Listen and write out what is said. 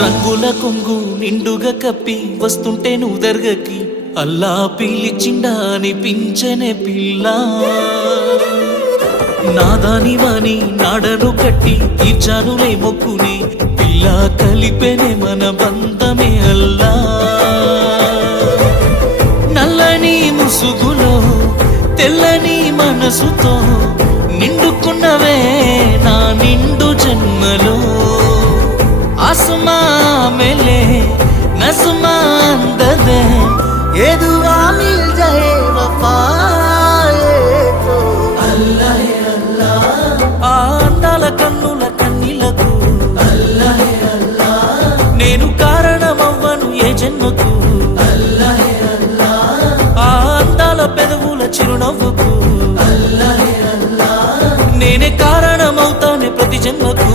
రంగుల కొంగు నిండుగా కప్పి వస్తుంటే నువ్వు దర్గకి అల్లా పిలిచిండా అనిపించనే పిల్ల నాదాని వాణి నాడను కట్టి తీర్చానులే మొక్కుని పిల్ల కలిపెనే మన బంధమే అల్లా నల్లని ముసుగులో తెల్లని మనసుతో నిండుకున్నవే నా నిండు జన్మలో आसमां मिले नस्मा अंदर ये दुआ मिल जाए वफा तो अल्लाह अल्लाह अंदाల కన్నుల కన్నీలకు अल्लाह अल्लाह నేను కారణమవ్వను ఏ జన్మకు अल्लाह अल्लाह అందాల పెదవుల చిరునవ్వుకు अल्लाह अल्लाह నేనే కారణమవుతానే ప్రతి జన్మకు